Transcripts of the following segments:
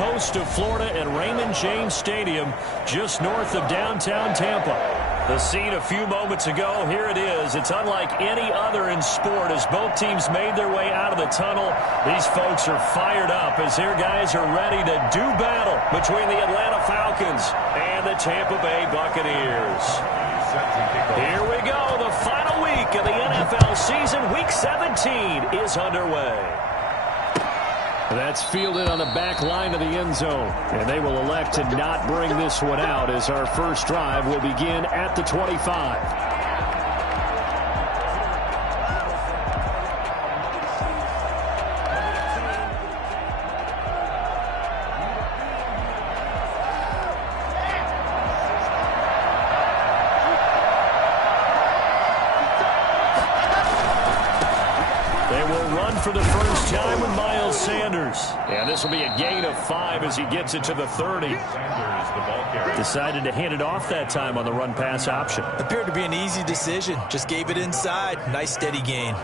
coast of Florida at Raymond James Stadium, just north of downtown Tampa. The scene a few moments ago, here it is. It's unlike any other in sport as both teams made their way out of the tunnel. These folks are fired up as their guys are ready to do battle between the Atlanta Falcons and the Tampa Bay Buccaneers. Here we go. The final week of the NFL season. Week 17 is underway. That's fielded on the back line of the end zone. And they will elect to not bring this one out as our first drive will begin at the 25. For the first time with Miles Sanders. And this will be a gain of 5 as he gets it to the 30. Decided to hand it off that time on the run-pass option. Appeared to be an easy decision. Just gave it inside. Nice steady gain.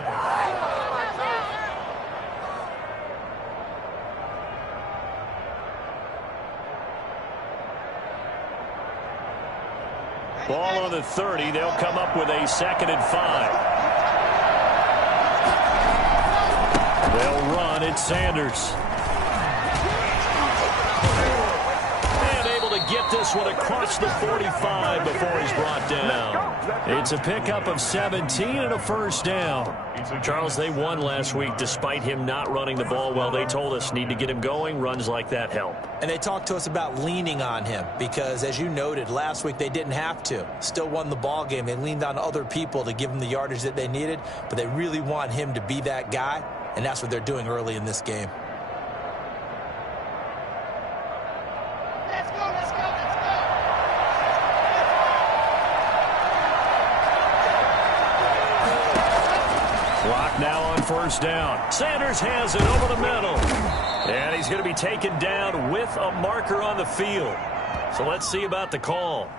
Ball on the 30. They'll come up with a 2nd and 5. They'll run. It's Sanders. And able to get this one across the 45 before he's brought down. It's a pickup of 17 and a first down. Charles, they won last week despite him not running the ball well. They told us need to get him going. Runs like that help. And they talked to us about leaning on him because, as you noted, last week they didn't have to. Still won the ball game. They leaned on other people to give them the yardage that they needed, but they really want him to be that guy. And that's what they're doing early in this game. Let's go, let's go, let's go. Clock now on first down. Sanders has it over the middle. And he's going to be taken down with a marker on the field. So let's see about the call.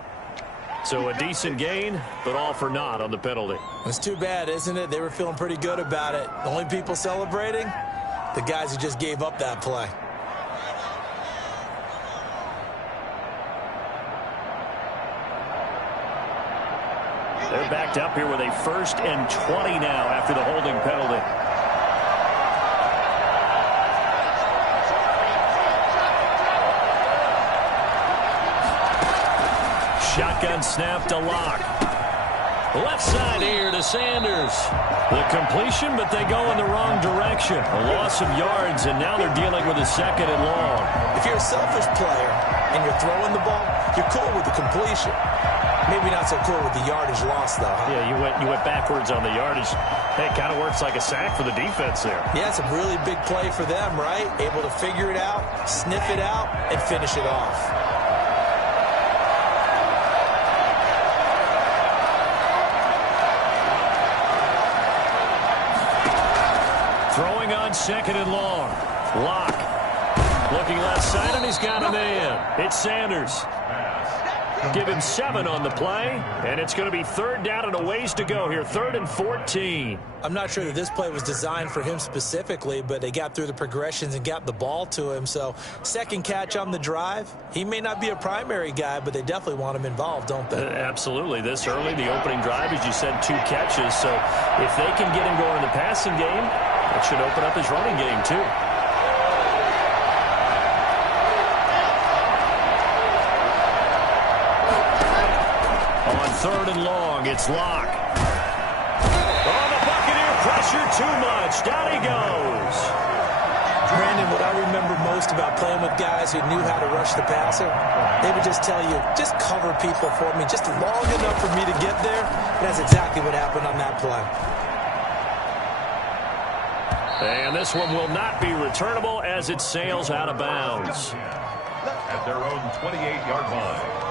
So a decent gain, but all for naught on the penalty. It's too bad, isn't it? They were feeling pretty good about it. The only people celebrating, the guys who just gave up that play. They're backed up here with a 1st and 20 now after the holding penalty. Shotgun snap to Locke. Left side here to Sanders. The completion, but they go in the wrong direction. A loss of yards, and now they're dealing with a 2nd and long. If you're a selfish player and you're throwing the ball, you're cool with the completion. Maybe not so cool with the yardage loss, though. Huh? Yeah, you went backwards on the yardage. Hey, it kind of works like a sack for the defense there. Yeah, it's a really big play for them, right? Able to figure it out, sniff it out, and finish it off. Throwing on 2nd and long. Locke. Looking left side, and he's got a man. It's Sanders. Give him 7 on the play, and it's going to be 3rd down and a ways to go here. 3rd and 14. I'm not sure that this play was designed for him specifically, but they got through the progressions and got the ball to him. So 2nd catch on the drive. He may not be a primary guy, but they definitely want him involved, don't they? Absolutely. This early, the opening drive, as you said, 2 catches. So if they can get him going in the passing game, it should open up his running game too. On 3rd and long, it's Locke. Oh, the Buccaneer pressure too much. Down he goes. Brandon, what I remember most about playing with guys who knew how to rush the passer, they would just tell you, just cover people for me, just long enough for me to get there. And that's exactly what happened on that play. And this one will not be returnable as it sails out of bounds. At their own 28-yard line.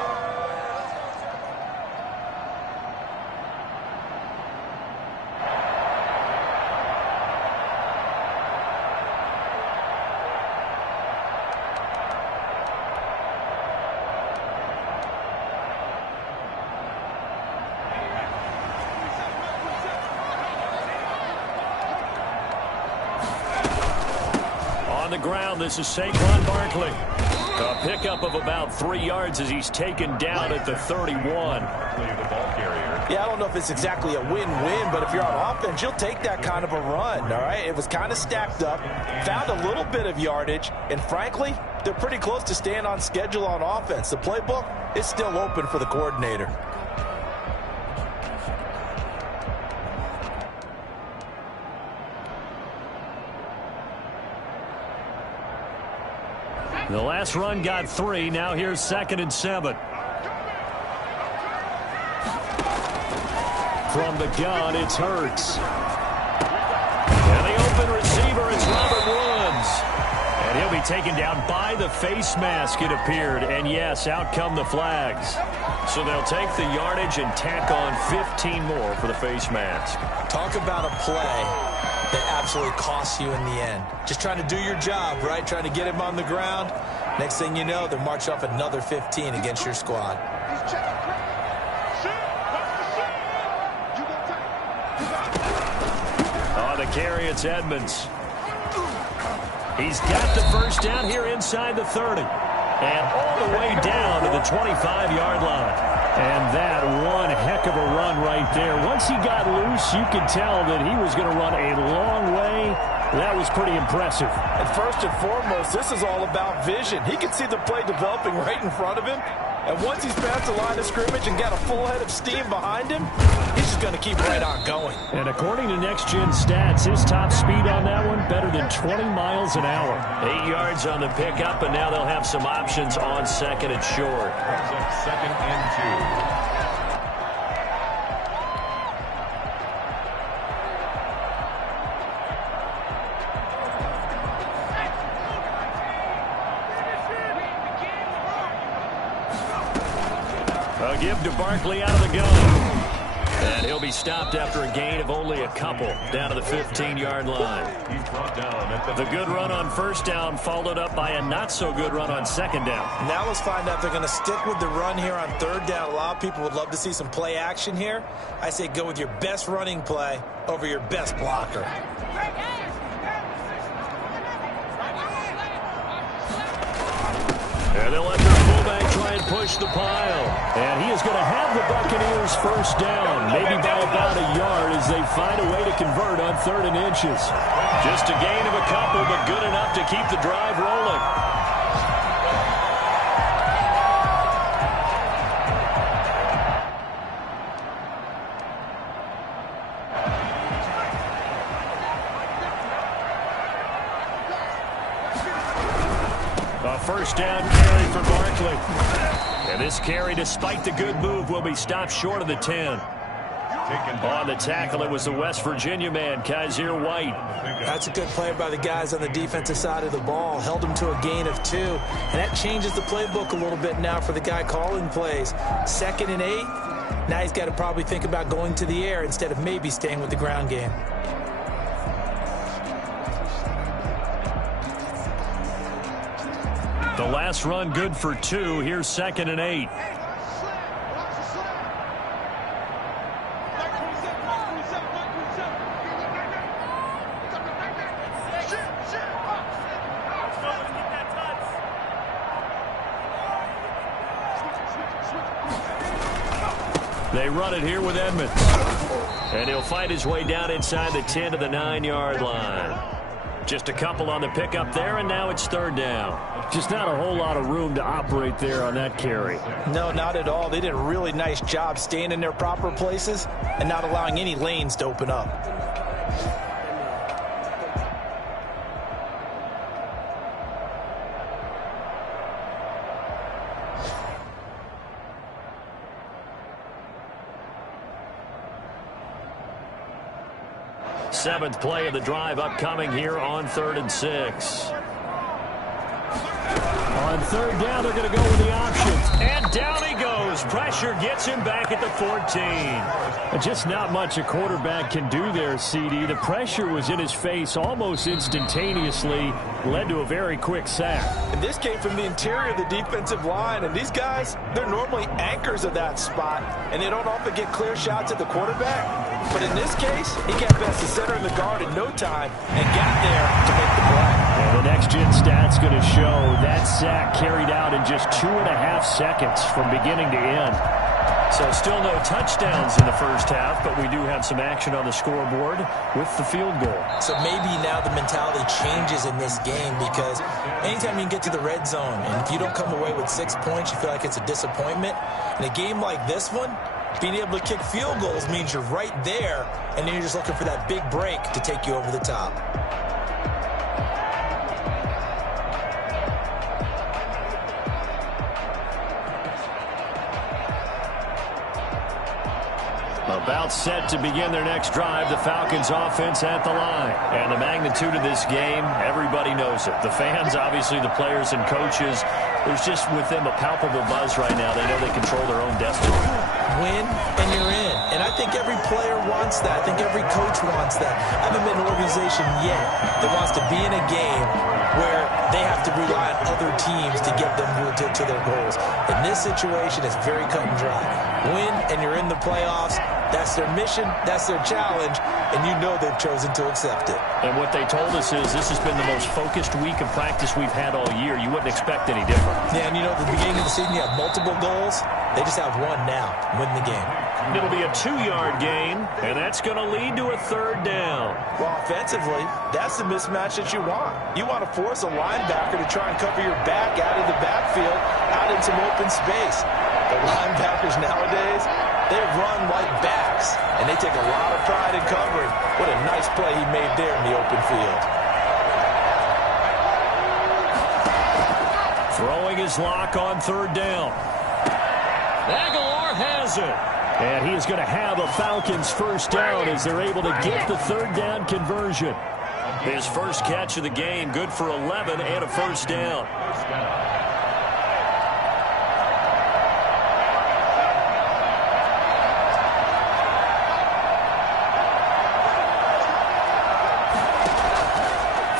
the ground. This is Saquon Barkley. A pickup of about 3 yards as he's taken down at the 31. Yeah, I don't know if it's exactly a win-win, but if you're on offense, you'll take that kind of a run, all right? It was kind of stacked up, found a little bit of yardage, and frankly, they're pretty close to staying on schedule on offense. The playbook is still open for the coordinator. The last run got 3. Now here's 2nd and 7. From the gun, it's Hurts. And the open receiver is Robert Woods. And he'll be taken down by the face mask, it appeared. And yes, out come the flags. So they'll take the yardage and tack on 15 more for the face mask. Talk about a play that absolutely costs you in the end. Just trying to do your job, right? Trying to get him on the ground. Next thing you know, they're marching off another 15 against your squad. On the carry, it's Edmonds. He's got the first down here inside the 30. And all the way down to the 25-yard line. And that one heck of a run right there. Once he got loose, you could tell that he was going to run a long way. That was pretty impressive. And first and foremost, this is all about vision. He can see the play developing right in front of him. And once he's past the line of scrimmage and got a full head of steam behind him, he's just going to keep right on going. And according to Next Gen Stats, his top speed on that one, better than 20 miles an hour. 8 yards on the pickup, and now they'll have some options on 2nd and short. 2nd and 2. A give to Barkley out of the gun. And he'll be stopped after a gain of only a couple down to the 15-yard line. He's brought down at The good run on first down followed up by a not-so-good run on 2nd down. Now let's find out if they're going to stick with the run here on 3rd down. A lot of people would love to see some play action here. I say go with your best running play over your best blocker. And they'll let their fullback try and push the pile. And he is going to have the Buccaneers first down, maybe by about a yard as they find a way to convert on 3rd and inches. Just a gain of a couple, but good enough to keep the drive rolling. A first down carry for Barkley. And this carry, despite the good move, will be stopped short of the 10. On the tackle, it was the West Virginia man, Kaiser White. That's a good play by the guys on the defensive side of the ball. Held him to a gain of 2. And that changes the playbook a little bit now for the guy calling plays. 2nd and 8. Now he's got to probably think about going to the air instead of maybe staying with the ground game. The last run good for 2. Here's 2nd and 8. They run it here with Edmonds. And he'll fight his way down inside the 10 to the 9-yard line. Just a couple on the pickup there, and now it's 3rd down. Just not a whole lot of room to operate there on that carry. No, not at all. They did a really nice job staying in their proper places and not allowing any lanes to open up. Seventh play of the drive upcoming here on 3rd and 6. On 3rd down, they're going to go with the options. And down he goes. Pressure gets him back at the 14. Just not much a quarterback can do there, CD. The pressure was in his face almost instantaneously. led to a very quick sack. And this came from the interior of the defensive line, and these guys, they're normally anchors of that spot, and they don't often get clear shots at the quarterback. But in this case, he got past the center and the guard in no time and got there to make the play. And the next-gen stat's going to show that sack carried out in just 2.5 seconds from beginning to end. So still no touchdowns in the first half, but we do have some action on the scoreboard with the field goal. So maybe now the mentality changes in this game, because anytime you can get to the red zone, and if you don't come away with 6 points, you feel like it's a disappointment. In a game like this one, being able to kick field goals means you're right there, and then you're just looking for that big break to take you over the top. About set to begin their next drive, the Falcons offense at the line. And the magnitude of this game, everybody knows it. The fans, obviously the players and coaches, there's just with them a palpable buzz right now. They know they control their own destiny. Win and you're in. And I think every player wants that. I think every coach wants that. I haven't been an organization yet that wants to be in a game where they have to rely on other teams to get them to their goals. In this situation, it's very cut and dry. Win and you're in the playoffs. That's their mission, that's their challenge, and you know they've chosen to accept it. And what they told us is this has been the most focused week of practice we've had all year. You wouldn't expect any different. Yeah, and you know, at the beginning of the season, you have multiple goals. They just have one now, win the game. It'll be a 2-yard gain, and that's going to lead to a 3rd down. Well, offensively, that's the mismatch that you want. You want to force a linebacker to try and cover your back out of the backfield, out in some open space. The linebackers nowadays, they run like backs, and they take a lot of pride in covering. What a nice play he made there in the open field. Throwing his lock on 3rd down. Aguilar has it. And he is going to have a Falcons 1st down as they're able to get the 3rd down conversion. His first catch of the game, good for 11 and a 1st down.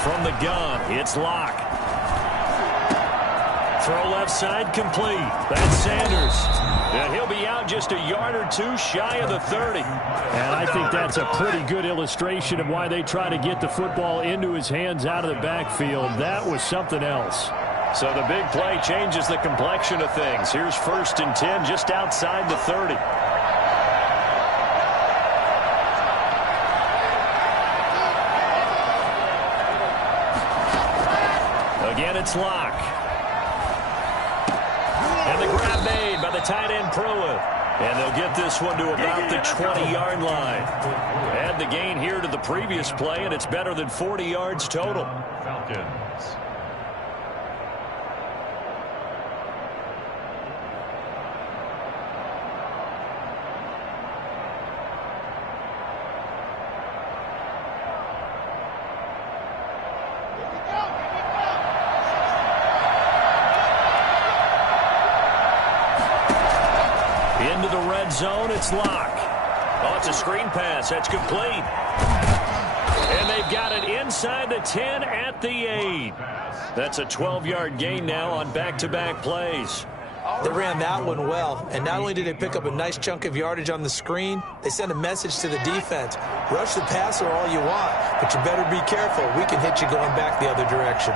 From the gun, it's Locke. Throw left side complete. That's Sanders. And he'll be out just a yard or two shy of the 30. And I think that's a pretty good illustration of why they try to get the football into his hands out of the backfield. That was something else. So the big play changes the complexion of things. Here's 1st and 10 just outside the 30. Again, it's Locke. And the grab made by the tight end Pruitt. And they'll get this one to about the 20-yard line. Add the gain here to the previous play, and it's better than 40 yards total. Falcons. Into the red zone, it's Locke. Oh, it's a screen pass. That's complete. And they've got it inside the 10 at the 8. That's a 12-yard gain now on back-to-back plays. They ran that one well, and not only did they pick up a nice chunk of yardage on the screen, they sent a message to the defense. Rush the passer all you want, but you better be careful. We can hit you going back the other direction.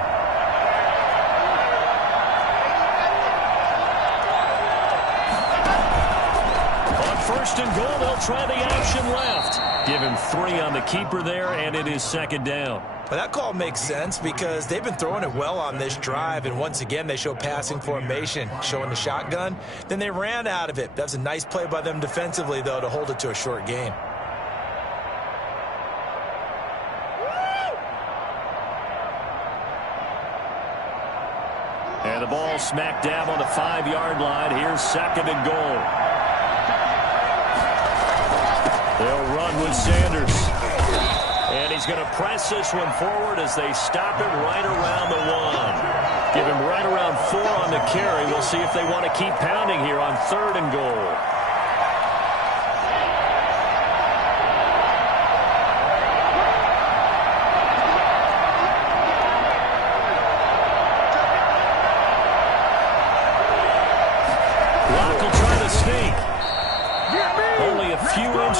First and goal, they'll try the option left. Give him 3 on the keeper there, and it is 2nd down. Well, that call makes sense because they've been throwing it well on this drive, and once again, they show passing formation, showing the shotgun. Then they ran out of it. That was a nice play by them defensively, though, to hold it to a short gain. And the ball smack dab on the 5-yard line. Here's 2nd and goal. They'll run with Sanders. And he's going to press this one forward as they stop him right around the 1. Give him right around 4 on the carry. We'll see if they want to keep pounding here on 3rd and goal.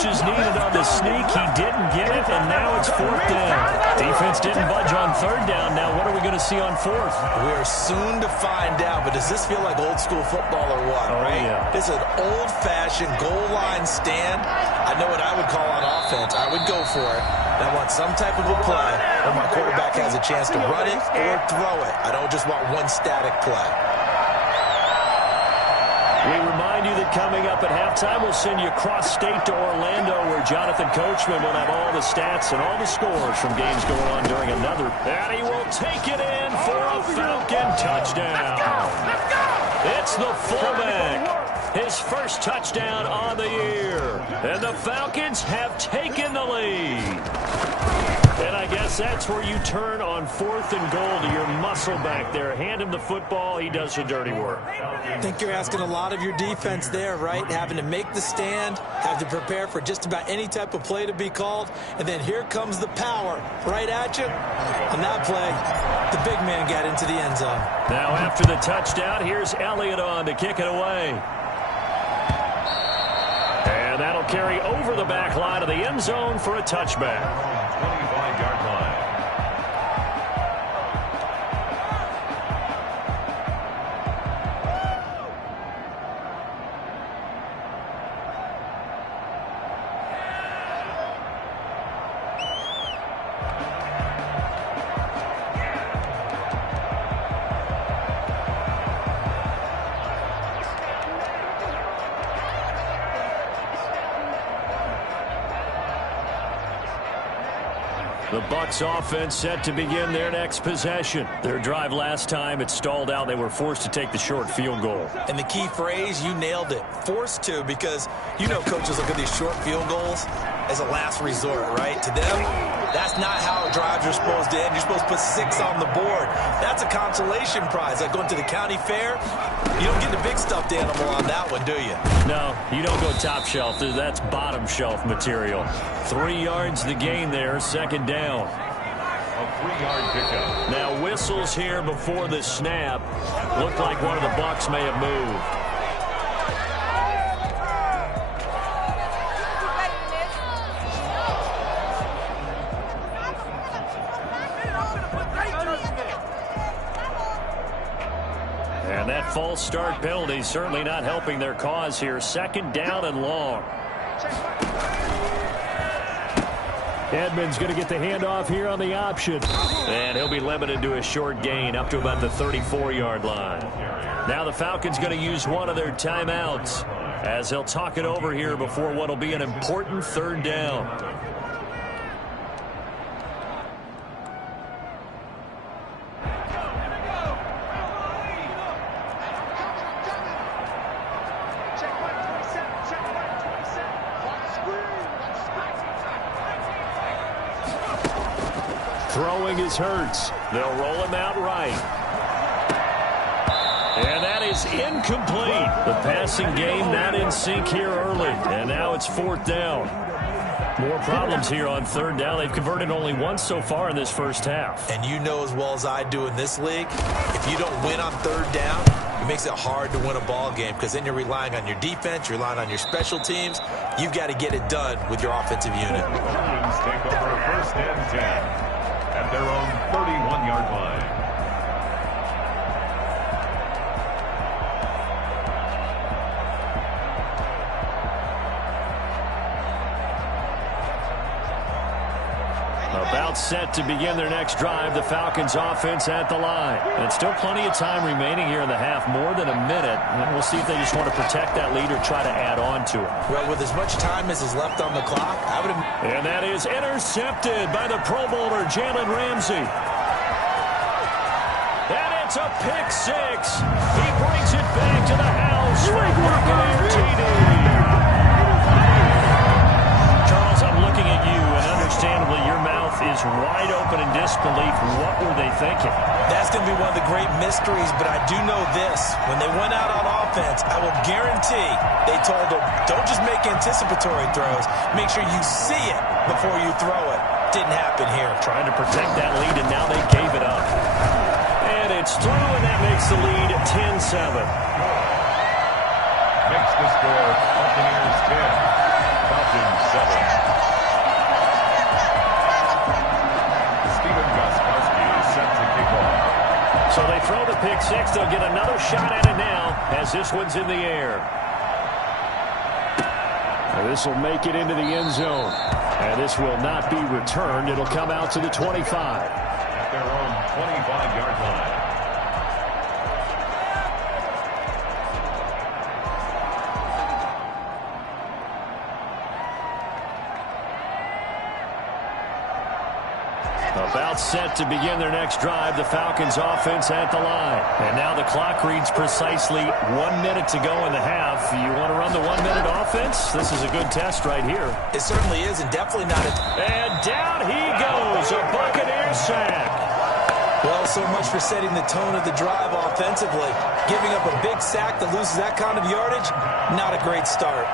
push is needed on the sneak. He didn't get it, and now it's 4th down. Defense didn't budge on 3rd down. Now what are we going to see on 4th? We're soon to find out, but does this feel like old school football or what, right? Yeah. This is an old-fashioned goal line stand. I know what I would call on offense. I would go for it. And I want some type of a play where my quarterback has a chance to run it or throw it. I don't just want one static play. We remind you that coming up at halftime, we'll send you cross-state to Orlando, where Jonathan Coachman will have all the stats and all the scores from games going on during another. And he will take it in for a Falcon touchdown. Let's go! It's the fullback. His first touchdown on the year. And the Falcons have taken the lead. And I guess that's where you turn on 4th and goal to your muscle back there. Hand him the football. He does the dirty work. I think you're asking a lot of your defense there, right? Having to make the stand, have to prepare for just about any type of play to be called, and then here comes the power right at you. On that play, the big man got into the end zone. Now after the touchdown, here's Elliott on to kick it away. And that'll carry over the back line of the end zone for a touchback. 25-yard line. The Bucs offense set to begin their next possession. Their drive last time, it stalled out. They were forced to take the short field goal. And the key phrase, you nailed it. Forced to, because you know coaches look at these short field goals as a last resort, right? To them, that's not how drives are supposed to end. You're supposed to put 6 on the board. That's a consolation prize. Like going to the county fair, you don't get the big stuffed animal on that one, do you? No, you don't go top shelf. That's bottom shelf material. 3 yards the gain there, 2nd down. A 3-yard pickup. Now whistles here before the snap. Looked like one of the Bucs may have moved. And that false start penalty certainly not helping their cause here. 2nd down and long. Edmonds going to get the handoff here on the option. And he'll be limited to a short gain up to about the 34-yard line. Now the Falcons going to use one of their timeouts as he'll talk it over here before what will be an important 3rd down. Throwing is Hurts. They'll roll him out right. And that is incomplete. The passing game not in sync here early. And now it's 4th down. More problems here on 3rd down. They've converted only once so far in this first half. And you know as well as I do in this league, if you don't win on 3rd down, it makes it hard to win a ball game because then you're relying on your defense, you're relying on your special teams. You've got to get it done with your offensive unit. The Lions take over 1st and 10 at their own 31-yard line. About set to begin their next drive, the Falcons offense at the line. And still plenty of time remaining here in the half, more than a minute. And we'll see if they just want to protect that lead or try to add on to it. Well, with as much time as is left on the clock, I would have... And that is intercepted by the Pro Bowler, Jalen Ramsey. And it's a pick 6. He brings it back to the house for a Buccaneer TD. Charles, I'm looking at you, and understandably, your mouth is wide open in disbelief. What were they thinking? That's going to be one of the great mysteries, but I do know this. When they went out on offense, I will guarantee they told them, don't just make anticipatory throws. Make sure you see it before you throw it. Didn't happen here. Trying to protect that lead, and now they gave it up. And it's through, and that makes the lead 10-7. Makes the score Buccaneers 10, Falcons 7. and 6. They'll get another shot at it now as this one's in the air. This will make it into the end zone. And this will not be returned. It'll come out to the 25. At their own 25-yard line. About set to begin their next drive, the Falcons offense at the line. And now the clock reads precisely 1 minute to go in the half. You want to run the 1 minute offense? This is a good test right here. It certainly is, and definitely not a... And down he goes, a Buccaneer sack. Well, so much for setting the tone of the drive offensively. Giving up a big sack that loses that kind of yardage, not a great start.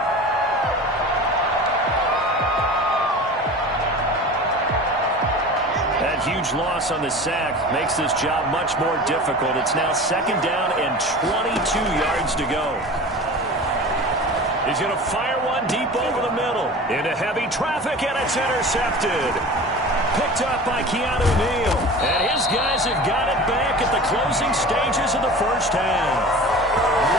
Huge loss on the sack makes this job much more difficult. It's now 2nd down and 22 yards to go. He's going to fire one deep over the middle into heavy traffic, and it's intercepted. Picked up by Keanu Neal, and his guys have got it back at the closing stages of the first half.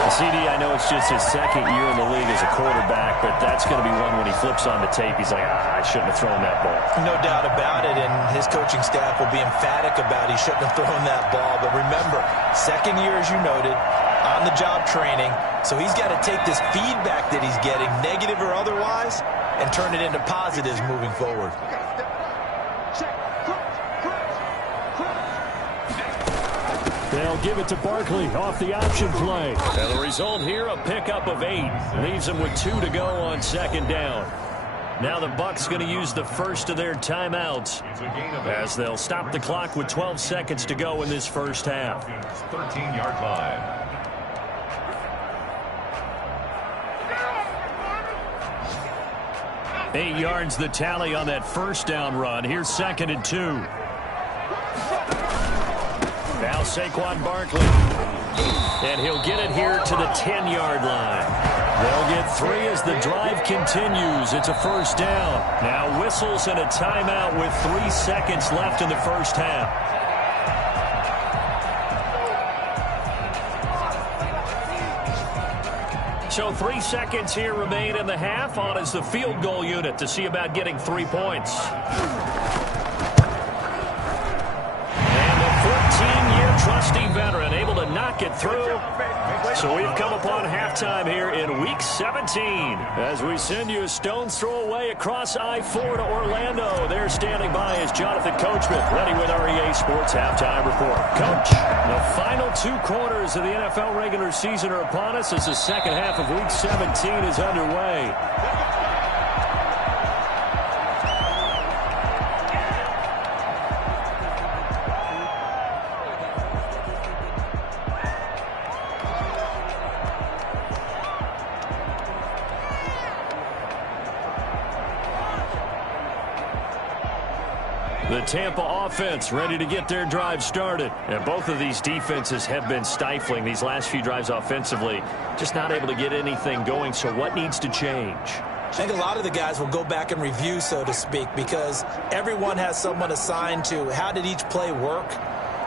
CD, I know it's just his 2nd year in the league as a quarterback, but that's going to be one when he flips on the tape. He's like, I shouldn't have thrown that ball. No doubt about it, and his coaching staff will be emphatic about he shouldn't have thrown that ball. But remember, 2nd year, as you noted, on-the-job training, so he's got to take this feedback that he's getting, negative or otherwise, and turn it into positives moving forward. They'll give it to Barkley off the option play. And the result here, a pickup of 8. Leaves them with 2 to go on 2nd down. Now the Bucs going to use the first of their timeouts as they'll stop the clock with 12 seconds to go in this first half. 13-yard line. Eight yards the tally on that first down run. Here's 2nd and 2. Now Saquon Barkley. And he'll get it here to the 10-yard line. They'll get 3 as the drive continues. It's a first down. Now whistles and a timeout with 3 seconds left in the first half. So 3 seconds here remain in the half. On is the field goal unit to see about getting 3 points. Trusty veteran able to knock it through. So we've come upon halftime here in Week 17 as we send you a stone's throw away across I-4 to Orlando. There standing by is Jonathan Coachman, ready with our EA Sports Halftime Report. Coach, the final 2 quarters of the NFL regular season are upon us as the second half of Week 17 is underway. The Tampa offense ready to get their drive started. And both of these defenses have been stifling these last few drives offensively. Just not able to get anything going. So what needs to change? I think a lot of the guys will go back and review, so to speak, because everyone has someone assigned to how did each play work.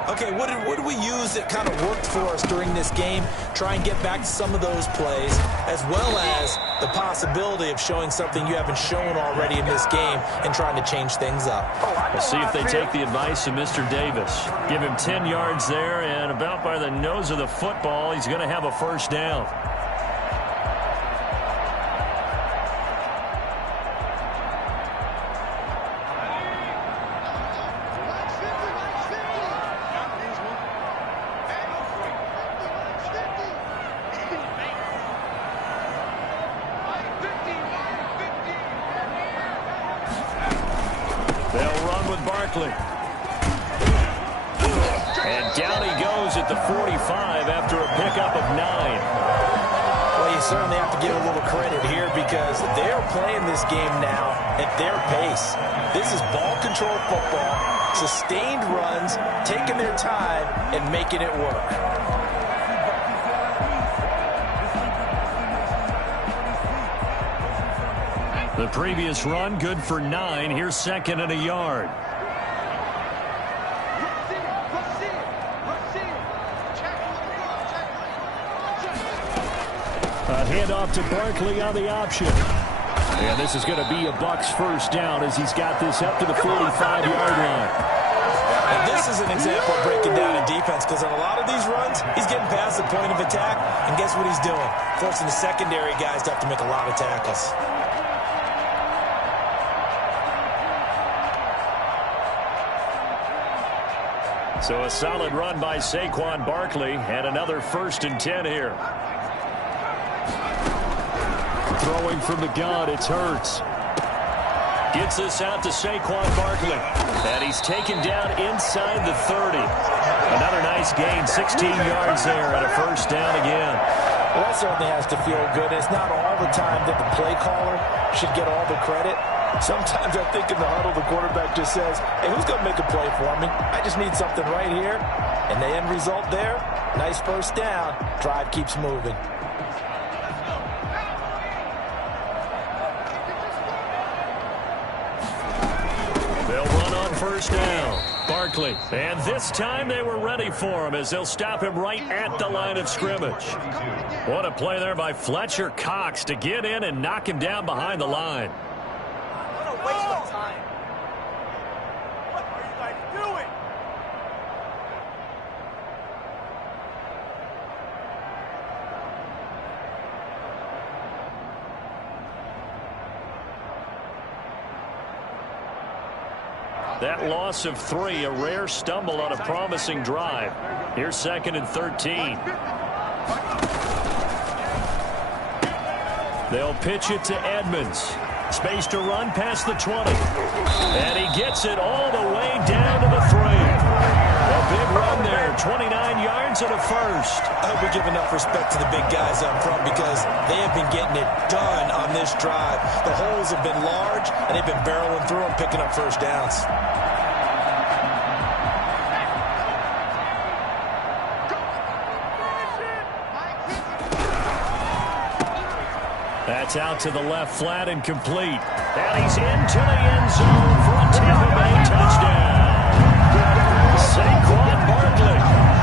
Okay, what did we use that kind of worked for us during this game? Try and get back to some of those plays, as well as the possibility of showing something you haven't shown already in this game and trying to change things up. We'll see if they take the advice of Mr. Davis. Give him 10 yards there, and about by the nose of the football, he's going to have a first down. And down he goes at the 45 after a pickup of 9. Well, you certainly have to give a little credit here because they're playing this game now at their pace. This is ball control football, sustained runs, taking their time and making it work. The previous run good for 9. Here's 2nd and a yard. off to Barkley on the option. And this is going to be a Bucs first down as he's got this up to the 45-yard line. And this is an example of breaking down in defense, because on a lot of these runs, he's getting past the point of attack, and guess what he's doing? Forcing the secondary guys to have to make a lot of tackles. So a solid run by Saquon Barkley, and another 1st and 10 here. Throwing from the gun, it's Hurts. Gets this out to Saquon Barkley. And he's taken down inside the 30. Another nice gain, 16 yards there, and a 1st down again. Well, that certainly has to feel good. It's not all the time that the play caller should get all the credit. Sometimes I think in the huddle, the quarterback just says, hey, who's going to make a play for me? I just need something right here. And the end result there, nice 1st down. Drive keeps moving. They'll run on 1st down. Barkley. And this time they were ready for him as they'll stop him right at the line of scrimmage. What a play there by Fletcher Cox to get in and knock him down behind the line. What a waste of time. What are you guys doing? That loss of 3, a rare stumble on a promising drive. Here's 2nd and 13. They'll pitch it to Edmonds. Space to run past the 20. And he gets it all the way down to the 3. A big run there, 29 yards and a 1st. I hope we give enough respect to the big guys up front, because they have been getting it done on this drive. The holes have been large, and they've been barreling through and picking up 1st downs. That's out to the left, flat and complete. And he's into the end zone for a Tampa Bay touchdown. Saquon Barkley,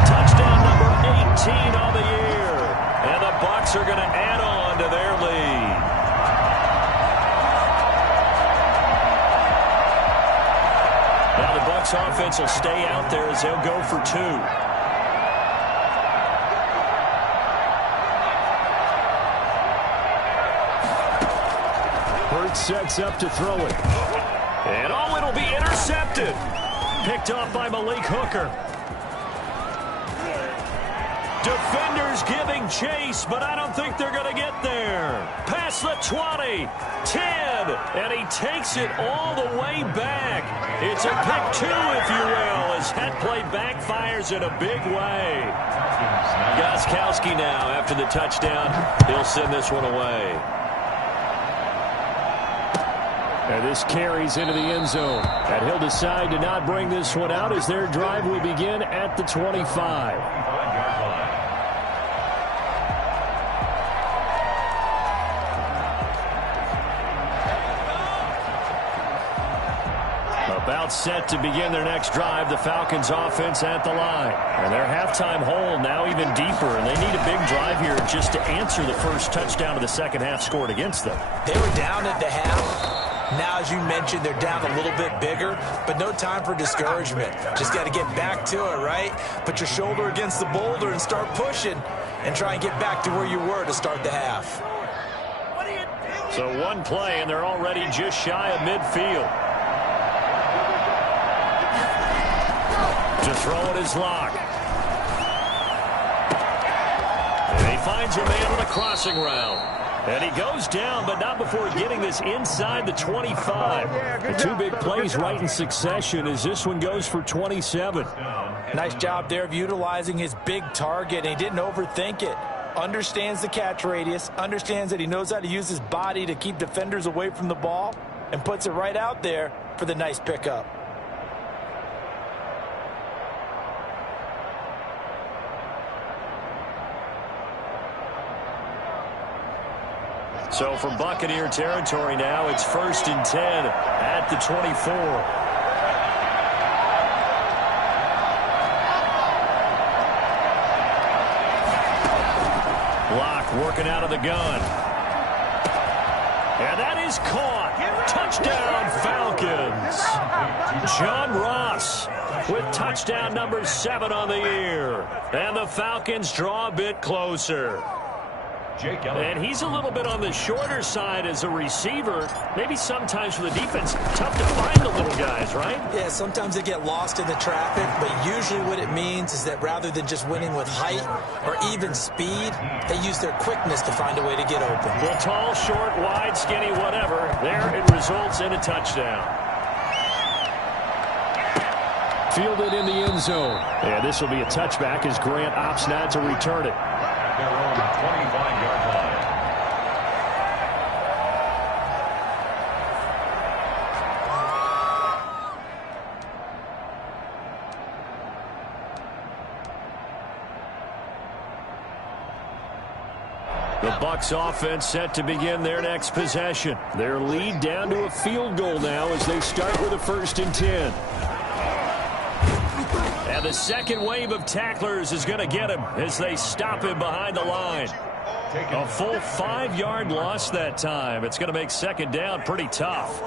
touchdown number 18 on the year. And the Bucs are going to add on to their lead. Now the Bucs offense will stay out there as they'll go for 2. Sets up to throw it. And it'll be intercepted. Picked off by Malik Hooker. Defenders giving chase, but I don't think they're going to get there. Past the 20, 10, and he takes it all the way back. It's a pick 2, if you will, as that play backfires in a big way. Gostkowski now, after the touchdown, he'll send this one away. And this carries into the end zone. And he'll decide to not bring this one out as their drive will begin at the 25. About set to begin their next drive, the Falcons offense at the line. And their halftime hole now even deeper, and they need a big drive here just to answer the first touchdown of the second half scored against them. They were down at the half. Now, as you mentioned, they're down a little bit bigger, but no time for discouragement. Just got to get back to it, right? Put your shoulder against the boulder and start pushing and try and get back to where you were to start the half. So one play, and they're already just shy of midfield. To throw it is Locke. And he finds a man on a crossing route. And he goes down, but not before getting this inside the 25. The 2 big plays right in succession as this one goes for 27. Nice job there of utilizing his big target, and he didn't overthink it. Understands the catch radius, understands that he knows how to use his body to keep defenders away from the ball, and puts it right out there for the nice pickup. So from Buccaneer territory now, it's 1st and 10 at the 24. Locke working out of the gun. And that is caught. Touchdown, Falcons. John Ross with touchdown number 7 on the year. And the Falcons draw a bit closer. And he's a little bit on the shorter side as a receiver. Maybe sometimes for the defense, tough to find the little guys, right? Yeah, sometimes they get lost in the traffic, but usually what it means is that rather than just winning with height or even speed, they use their quickness to find a way to get open. Well, tall, short, wide, skinny, whatever. There it results in a touchdown. Fielded in the end zone. And this will be a touchback as Grant opts not to return it. Their own 25-yard line. The Bucs offense set to begin their next possession. Their lead down to a field goal now as they start with a 1st and 10. And the second wave of tacklers is going to get him as they stop him behind the line. A full 5-yard loss that time. It's going to make second down pretty tough.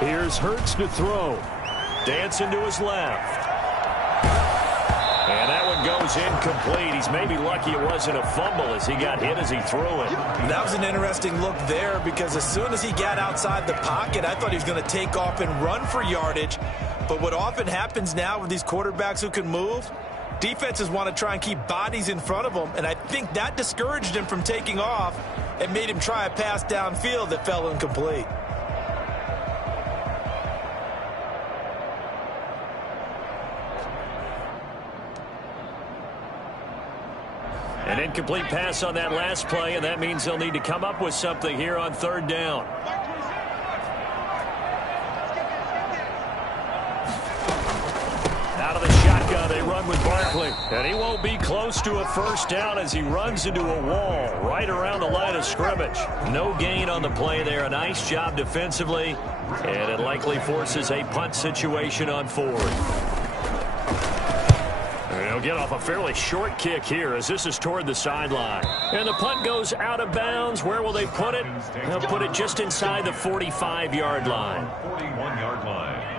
Here's Hurts to throw. Dancing to his left. And that one goes incomplete. He's maybe lucky it wasn't a fumble as he got hit as he threw it. That was an interesting look there because as soon as he got outside the pocket, I thought he was going to take off and run for yardage. But what often happens now with these quarterbacks who can move, defenses want to try and keep bodies in front of them, and I think that discouraged him from taking off and made him try a pass downfield that fell incomplete. An incomplete pass on that last play, and that means they'll need to come up with something here on 3rd down. Out of the shotgun, they run with Barkley. And he won't be close to a 1st down as he runs into a wall right around the line of scrimmage. No gain on the play there. A nice job defensively, and it likely forces a punt situation on 4th. They'll get off a fairly short kick here as this is toward the sideline. And the punt goes out of bounds. Where will they put it? They'll put it just inside the 45-yard line. 41-yard line.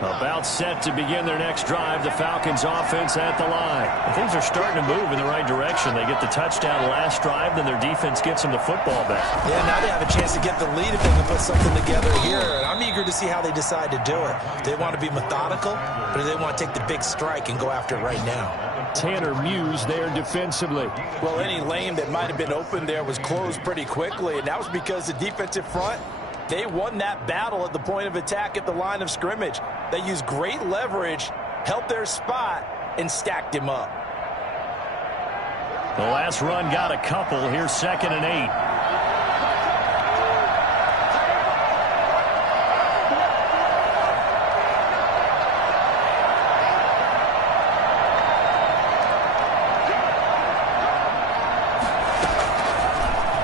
About set to begin their next drive. The Falcons offense at the line. And things are starting to move in the right direction. They get the touchdown last drive, then their defense gets them the football back. Yeah, now they have a chance to get the lead if they can put something together here. And I'm eager to see how they decide to do it. Do they want to be methodical, or do they want to take the big strike and go after it right now? Tanner Muse there defensively. Well, any lane that might have been open there was closed pretty quickly, and that was because the defensive front, they won that battle at the point of attack at the line of scrimmage. They used great leverage, helped their spot, and stacked him up. The last run got a couple. Here's 2nd and 8.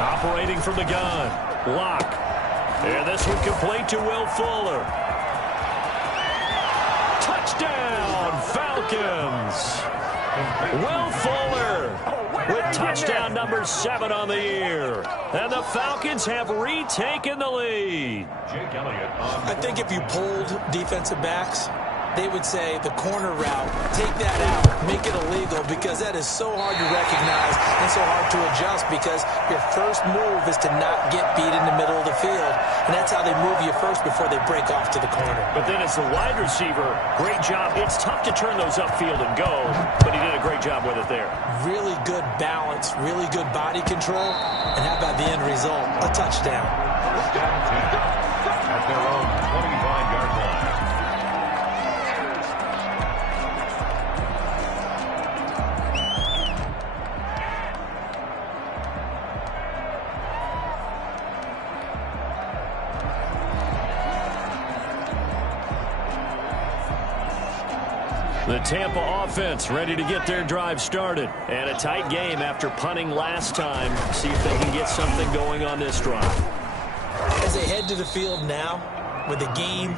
Operating from the gun. Lock. And this one complete to Will Fuller. Touchdown, Falcons. Will Fuller with touchdown number 7 on the year. And the Falcons have retaken the lead. I think if you polled defensive backs, they would say the corner route, take that out, make it illegal, because that is so hard to recognize and so hard to adjust, because your first move is to not get beat in the middle of the field, and that's how they move you first before they break off to the corner. But then as the wide receiver, great job. It's tough to turn those upfield and go, but he did a great job with it there. Really good balance, really good body control, and how about the end result? A touchdown. First down 10 at their own 25-yard line. The Tampa offense ready to get their drive started. And a tight game after punting last time. See if they can get something going on this drive. As they head to the field now, with the game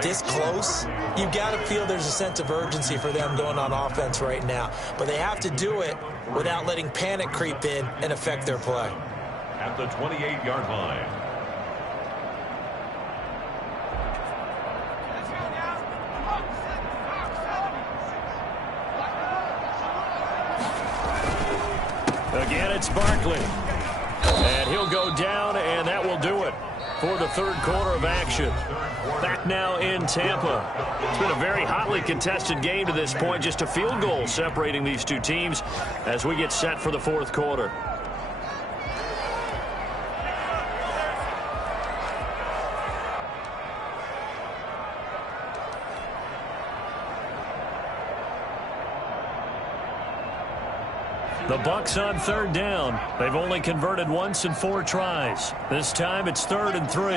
this close, you've got to feel there's a sense of urgency for them going on offense right now. But they have to do it without letting panic creep in and affect their play. At the 28-yard line. Again, it's Barkley. And he'll go down, and that will do it for the third quarter of action. Back now in Tampa. It's been a very hotly contested game to this point. Just a field goal separating these two teams as we get set for the fourth quarter. The Bucs on third down. They've only converted once in 4 tries. This time it's 3rd and 3.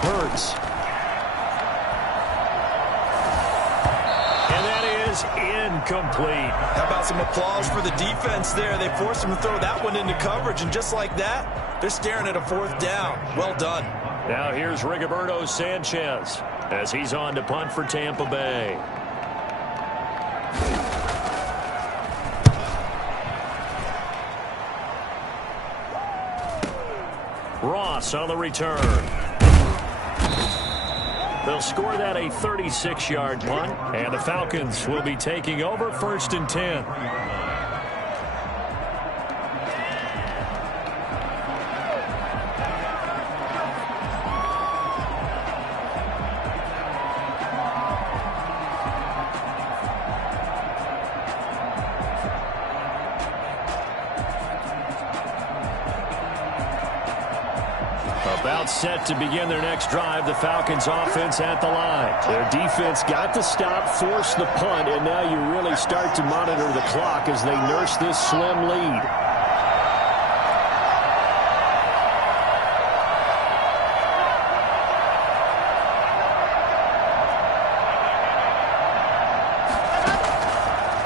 Hurts. And that is incomplete. How about some applause for the defense there? They forced him to throw that one into coverage, and just like that, they're staring at a 4th down. Well done. Now here's Rigoberto Sanchez as he's on to punt for Tampa Bay. Ross on the return. They'll score that a 36-yard punt, and the Falcons will be taking over 1st and 10. About set to begin their next drive. The Falcons offense at the line. Their defense got the stop, forced the punt, and now you really start to monitor the clock as they nurse this slim lead.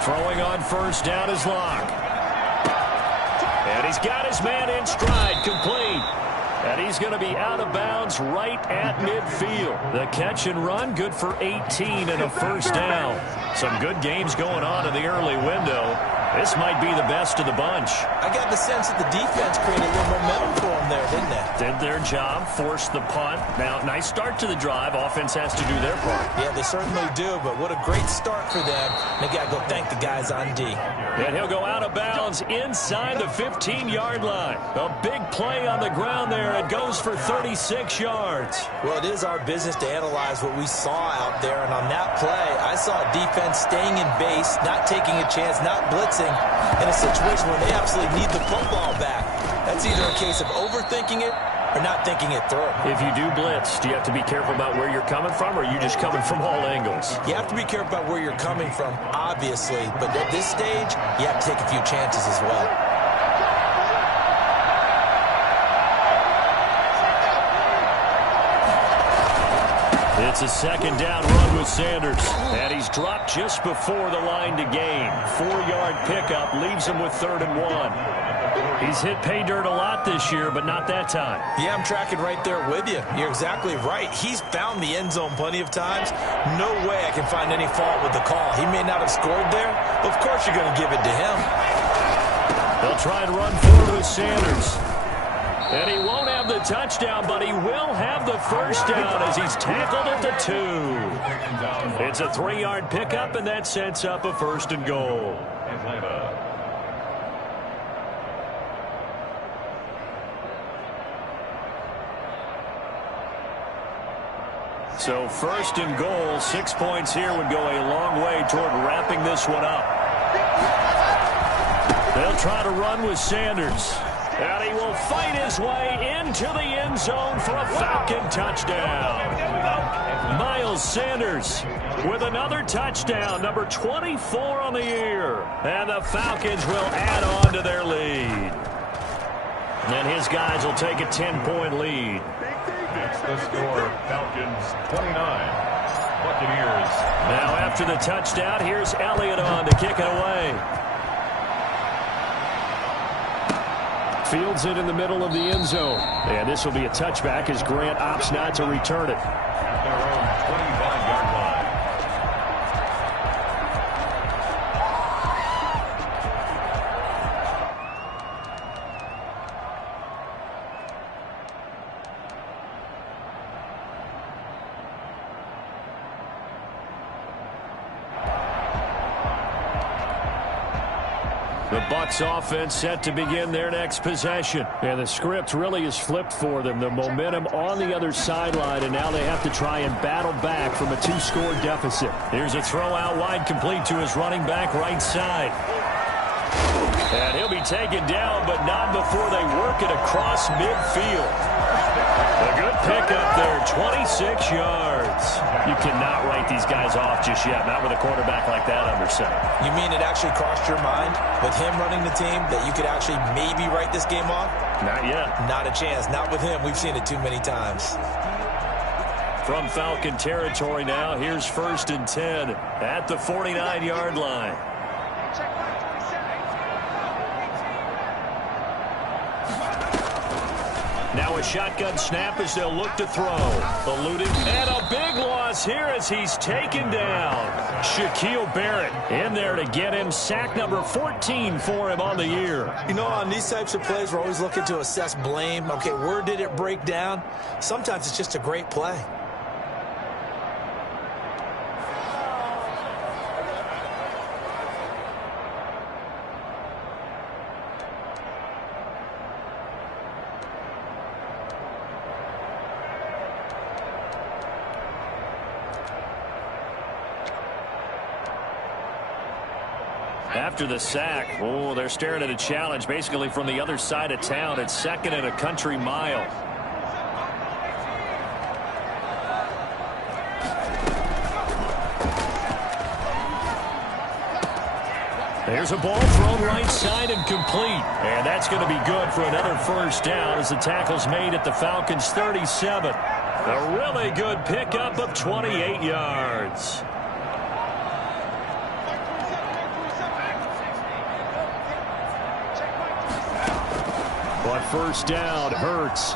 Throwing on 1st down is Locke. And he's got his man in stride, complete. And he's going to be out of bounds right at midfield. The catch and run, good for 18 and a 1st down. Some good games going on in the early window. This might be the best of the bunch. I got the sense that the defense created a little momentum for them there, didn't they? Did their job, forced the punt. Now, nice start to the drive. Offense has to do their part. Yeah, they certainly do, but what a great start for them. They got to go thank the guys on D. And he'll go out of bounds inside the 15-yard line. A big play on the ground there. It goes for 36 yards. Well, it is our business to analyze what we saw out there, and on that play, I saw defense staying in base, not taking a chance, not blitzing, in a situation where they absolutely need the football back. That's either a case of overthinking it or not thinking it through. If you do blitz, do you have to be careful about where you're coming from, or are you just coming from all angles? You have to be careful about where you're coming from, obviously, but at this stage, you have to take a few chances as well. It's a 2nd down run with Sanders. And he's dropped just before the line to gain. 4-yard pickup leaves him with 3rd and 1. He's hit pay dirt a lot this year, but not that time. Yeah, I'm tracking right there with you. You're exactly right. He's found the end zone plenty of times. No way I can find any fault with the call. He may not have scored there, but of course you're going to give it to him. They'll try and run forward with Sanders. And he won't have the touchdown, but he will have the 1st down as he's tackled at the 2. It's a 3-yard pickup, and that sets up a 1st and goal. So 1st and goal, 6 points here would go a long way toward wrapping this one up. They'll try to run with Sanders. And he will fight his way into the end zone for a Falcon touchdown. Miles Sanders with another touchdown, number 24 on the year. And the Falcons will add on to their lead. And his guys will take a 10-point lead. It's the score, Falcons 29, Buccaneers. Now after the touchdown, here's Elliott on to kick it away. Fields it in the middle of the end zone. And this will be a touchback as Grant opts not to return it. At their own 25-yard line. The Bucs offense set to begin their next possession. And the script really is flipped for them. The momentum on the other sideline, and now they have to try and battle back from a 2-score deficit. Here's a throw out wide, complete to his running back right side. And he'll be taken down, but not before they work it across midfield. A good pickup there, 26 yards. You cannot write these guys off just yet, not with a quarterback like that under center. You mean it actually crossed your mind with him running the team that you could actually maybe write this game off? Not yet. Not a chance. Not with him. We've seen it too many times. From Falcon territory now, here's 1st and 10 at the 49-yard line. Now a shotgun snap as they'll look to throw. Eluded, and a big loss here as he's taken down. Shaquille Barrett in there to get him. Sack number 14 for him on the year. You know, on these types of plays, we're always looking to assess blame. Okay, where did it break down? Sometimes it's just a great play. After the sack, oh, they're staring at a challenge basically from the other side of town. It's 2nd and a country mile. There's a ball thrown right side and complete. And that's going to be good for another 1st down as the tackle's made at the Falcons' 37. A really good pickup of 28 yards. But 1st down hurts.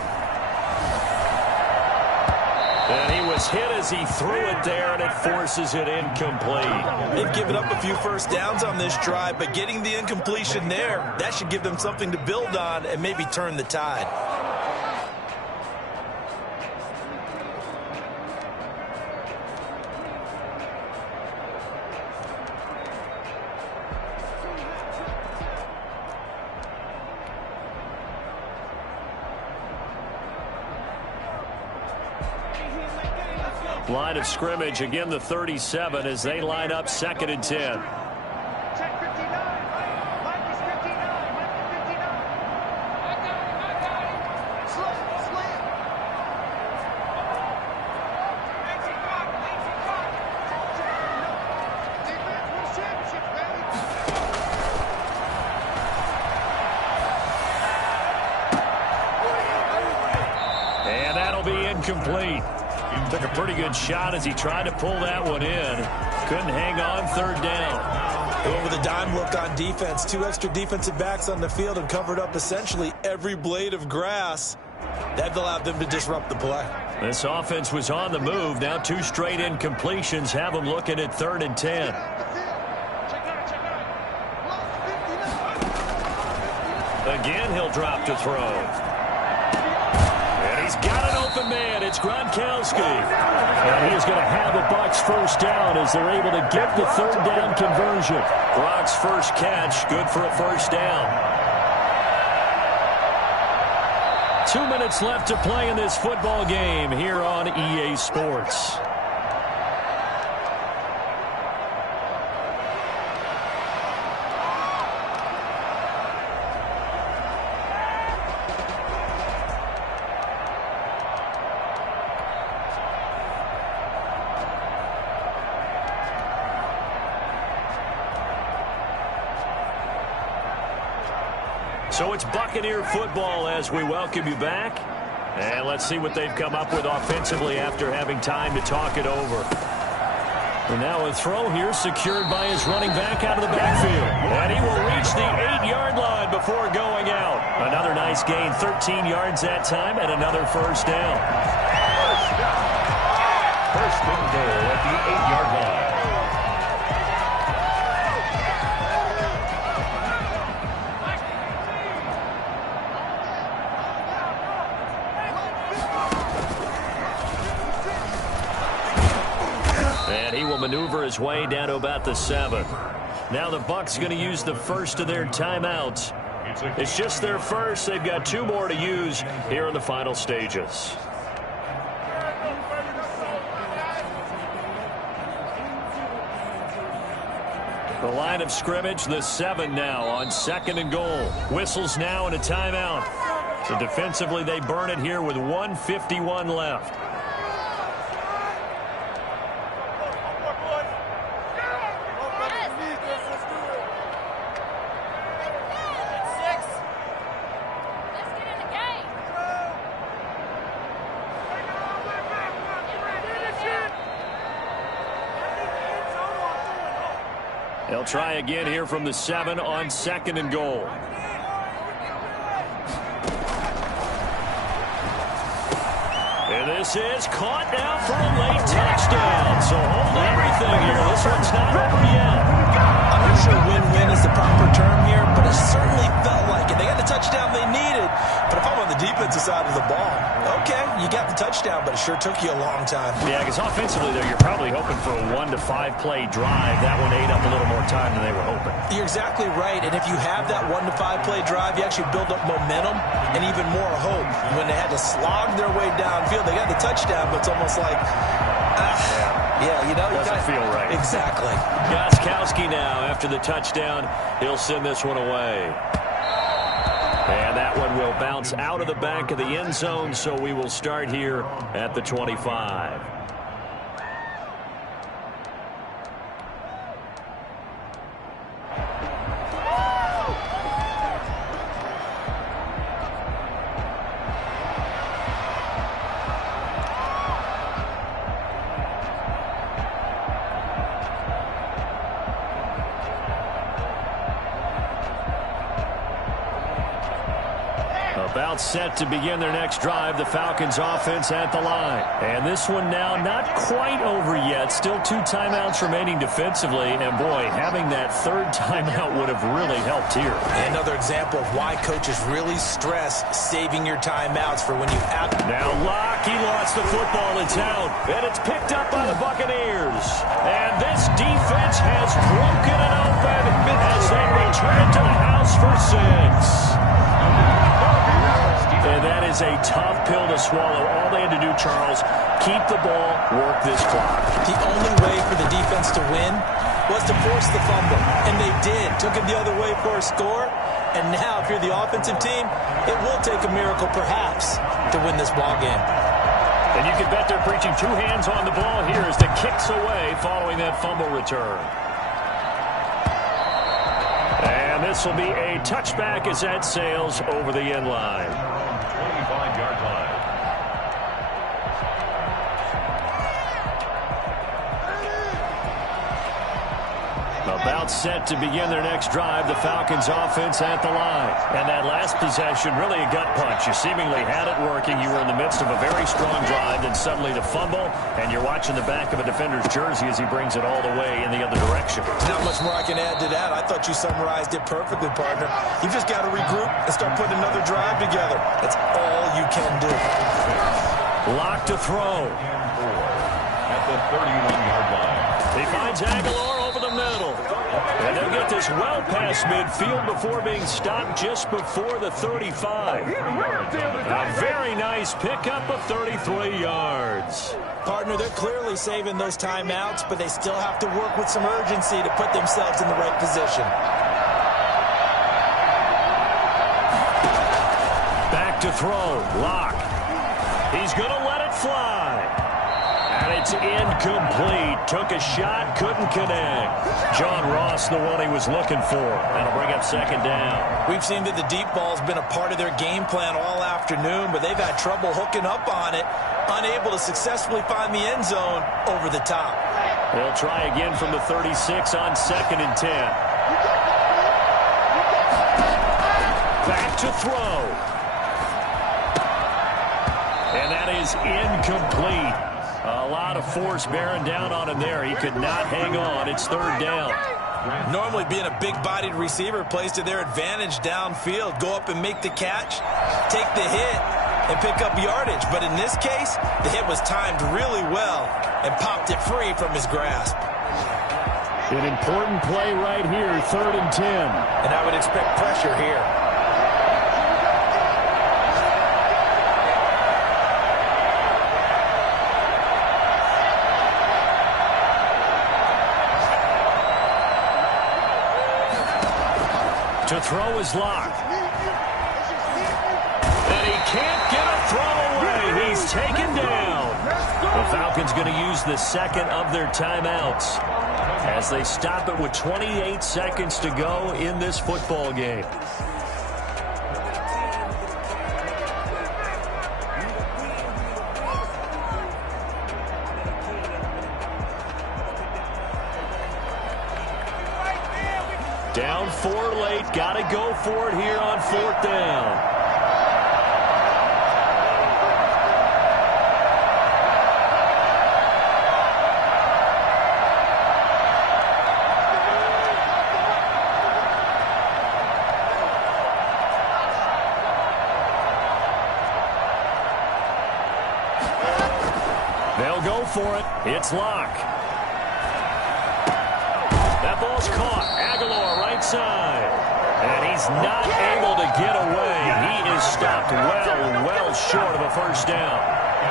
And he was hit as he threw it there, and it forces it incomplete. They've given up a few 1st downs on this drive, but getting the incompletion there, that should give them something to build on and maybe turn the tide. Line of scrimmage, again the 37 as they line up 2nd and 10. And that'll be incomplete. Took a pretty good shot as he tried to pull that one in. Couldn't hang on 3rd down. Going with a dime look on defense. 2 extra defensive backs on the field and covered up essentially every blade of grass. That allowed them to disrupt the play. This offense was on the move. Now 2 straight incompletions have them looking at 3rd and 10. Again, he'll drop to throw. He's got an open man. It's Gronkowski. And he's going to have a Bucs 1st down as they're able to get the 3rd down conversion. Gronk's first catch, good for a 1st down. 2 minutes left to play in this football game here on EA Sports. So it's Buccaneer football as we welcome you back. And let's see what they've come up with offensively after having time to talk it over. And now a throw here secured by his running back out of the backfield. And he will reach the 8-yard line before going out. Another nice gain, 13 yards that time, and another first down. First and goal at the 8-yard line. And he will maneuver his way down to about the 7. Now the Bucs going to use the first of their timeouts. It's just their first. They've got 2 more to use here in the final stages. The line of scrimmage, the 7 now on 2nd and goal. Whistles now and a timeout. So defensively they burn it here with 1:51 left. They'll try again here from the 7 on 2nd and goal. And this is caught now for a late touchdown. So hold everything here. This one's not over yet. I'm not sure win-win is the proper term here, but it certainly felt like it. They got the touchdown they needed, but if I'm on the defensive side of the ball, okay, you got the touchdown, but it sure took you a long time. Yeah, because offensively, though, you're probably hoping for a 1 to 5 play drive. That one ate up a little more time than they were hoping. You're exactly right, and if you have that 1 to 5 play drive, you actually build up momentum and even more hope. When they had to slog their way downfield, they got the touchdown, but it's almost like, yeah, you know. Doesn't feel right. Exactly. Gostkowski now, after the touchdown, he'll send this one away. And that one will bounce out of the back of the end zone, so we will start here at the 25. About set to begin their next drive, the Falcons offense at the line. And this one now not quite over yet. Still 2 timeouts remaining defensively. And boy, having that 3rd timeout would have really helped here. Another example of why coaches really stress saving your timeouts for when you have. Now Locke, he lost the football. It's out. And it's picked up by the Buccaneers. And this defense has broken it open as they return it to the house for 6. And that is a tough pill to swallow. All they had to do, Charles, keep the ball, work this clock. The only way for the defense to win was to force the fumble. And they did. Took it the other way for a score. And now, if you're the offensive team, it will take a miracle, perhaps, to win this ball game. And you can bet they're preaching 2 hands on the ball here as the kick's away following that fumble return. And this will be a touchback as that sails over the end line. 25-yard line. About set to begin their next drive, the Falcons offense at the line. And that last possession, really a gut punch. You seemingly had it working. You were in the midst of a very strong drive, then suddenly the fumble, and you're watching the back of a defender's jersey as he brings it all the way in the other direction. Not much more I can add to that. I thought you summarized it perfectly, partner. You've just got to regroup and start putting another drive together. That's all you can do. Lock to throw. At the 31-yard line. He finds Aguilar over the middle. And they'll get this well past midfield before being stopped just before the 35. A very nice pickup of 33 yards. Partner, they're clearly saving those timeouts, but they still have to work with some urgency to put themselves in the right position. Back to throw. Locke. He's going to let it fly. And it's incomplete. Took a shot, couldn't connect. John Ross, the one he was looking for. That'll bring up second down. We've seen that the deep ball's been a part of their game plan all afternoon, but they've had trouble hooking up on it, unable to successfully find the end zone over the top. They'll try again from the 36 on 2nd and 10. Back to throw. And that is incomplete. A lot of force bearing down on him there. He could not hang on. It's 3rd down. Normally being a big-bodied receiver plays to their advantage downfield. Go up and make the catch, take the hit, and pick up yardage. But in this case, the hit was timed really well and popped it free from his grasp. An important play right here, 3rd and 10. And I would expect pressure here. To throw is locked. And he can't get a throw away. He's taken down. The Falcons going to use the second of their timeouts as they stop it with 28 seconds to go in this football game. Down 4 late. Got to go for it here on 4th down. They'll go for it. It's Locke. That ball's caught. Aguilar right side. And he's not able to get away. He is stopped well short of a first down.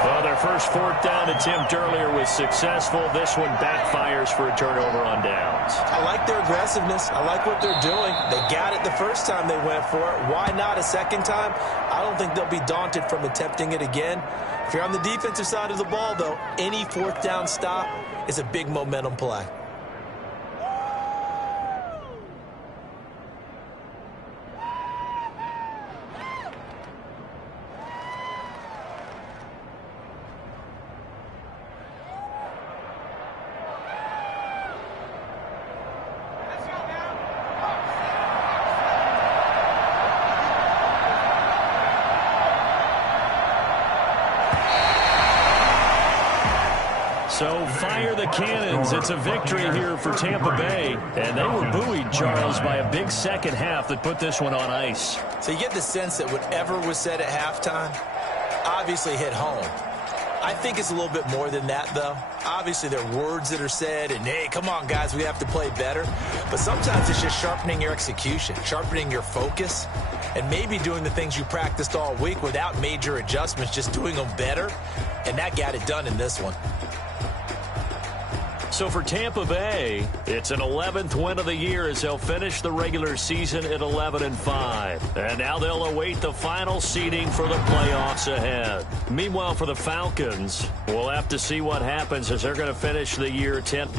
Well, their first 4th down attempt earlier was successful. This one backfires for a turnover on downs. I like their aggressiveness. I like what they're doing. They got it the first time they went for it. Why not a second time? I don't think they'll be daunted from attempting it again. If you're on the defensive side of the ball, though, any 4th down stop is a big momentum play. So fire the cannons. It's a victory here for Tampa Bay. And they were buoyed, Charles, by a big second half that put this one on ice. So you get the sense that whatever was said at halftime obviously hit home. I think it's a little bit more than that, though. Obviously, there are words that are said, and, hey, come on, guys, we have to play better. But sometimes it's just sharpening your execution, sharpening your focus, and maybe doing the things you practiced all week without major adjustments, just doing them better. And that got it done in this one. So for Tampa Bay, it's an 11th win of the year as they'll finish the regular season at 11-5. And now they'll await the final seeding for the playoffs ahead. Meanwhile, for the Falcons, we'll have to see what happens as they're going to finish the year 10.